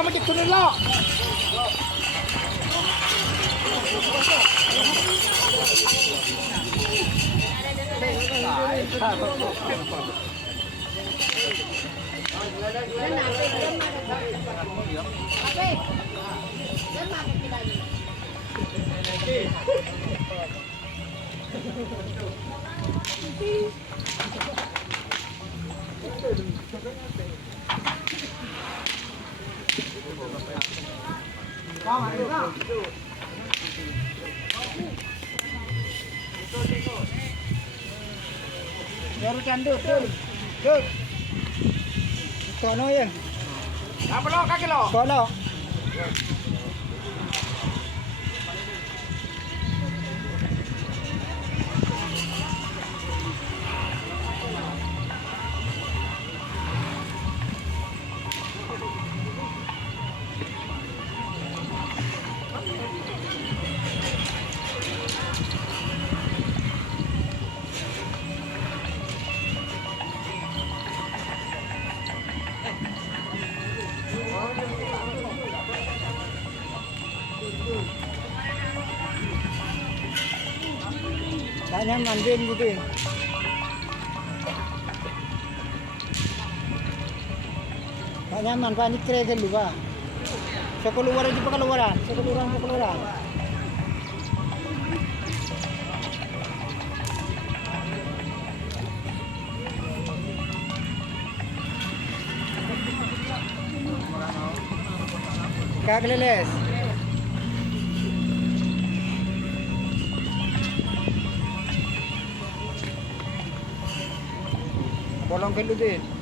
ka mo dito nila. Baru candu tuh. Tuh. Kono ya. Apa lo kaki lo? Kono. Kayaknya mandiin gitu ya. Gak nyaman, panik kira dulu pak. Saya keluar aja pak keluaran, keluaran. Kak leles. Bolong ke din.